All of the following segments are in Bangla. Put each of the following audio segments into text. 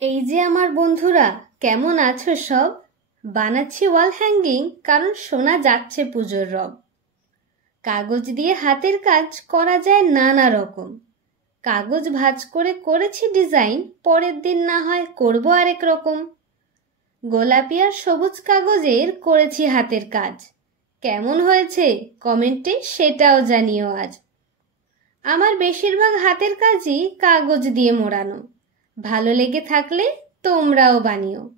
এই যে আমার বন্ধুরা, কেমন আছো সব? বানাচ্ছি ওয়াল হ্যাঙ্গিং, কারণ শোনা যাচ্ছে পুজোর রব। কাগজ দিয়ে হাতের কাজ করা যায় নানা রকম। কাগজ ভাঁজ করে করেছি ডিজাইন, পরের দিন না হয় করবো আরেক রকম। গোলাপি আর সবুজ কাগজের করেছি হাতের কাজ। কেমন হয়েছে কমেন্টে সেটাও জানিও আজ। আমার বেশিরভাগ হাতের কাজই কাগজ দিয়ে মোড়ানো। ভালো লেগে থাকলে তোমরাও বানিও।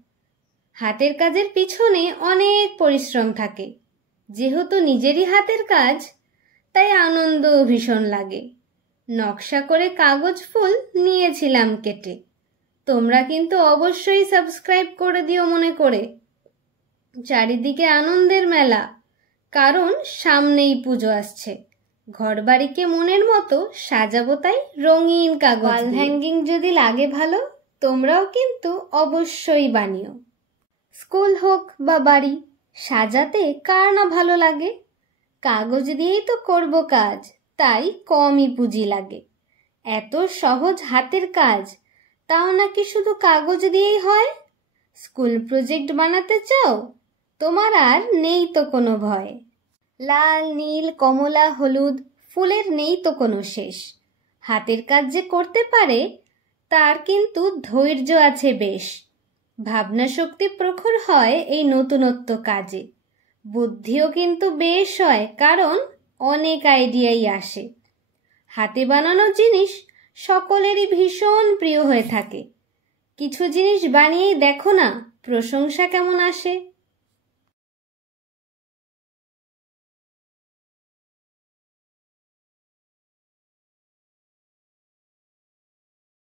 হাতের কাজের পিছনে অনেক পরিশ্রম থাকে। যেহেতু নিজেরই হাতের কাজ, তাই আনন্দও ভীষণ লাগে। নকশা করে কাগজ ফুল নিয়েছিলাম কেটে। তোমরা কিন্তু অবশ্যই সাবস্ক্রাইব করে দিও মনে করে। চারিদিকে আনন্দের মেলা, কারণ সামনেই পুজো আসছে। ঘরবাড়িকে মনের মতো সাজাবো, তাই রঙিন কাগজ। ওয়াল হ্যাঙ্গিং যদি লাগে ভালো, তোমরাও কিন্তু অবশ্যই বানিও। স্কুল হোক বা বাড়ি, সাজাতে কার না ভালো লাগে। কাগজ দিয়েই তো করব কাজ, তাই কমই পুঁজি লাগে। এত সহজ হাতের কাজ, তাও নাকি শুধু কাগজ দিয়েই হয়। স্কুল প্রজেক্ট বানাতে চাও? তোমার আর নেই তো কোনো ভয়। লাল, নীল, কমলা, হলুদ ফুলের নেই তো কোনো শেষ। হাতের কাজ যে করতে পারে, তার কিন্তু ধৈর্য আছে বেশ। ভাবনা শক্তি প্রখর হয় এই নতুনত্ব কাজে। বুদ্ধিও কিন্তু বেশ হয়, কারণ অনেক আইডিয়াই আসে। হাতে বানানো জিনিস সকলেরই ভীষণ প্রিয় হয়ে থাকে। কিছু জিনিস বানিয়েই দেখো না, প্রশংসা কেমন আসে।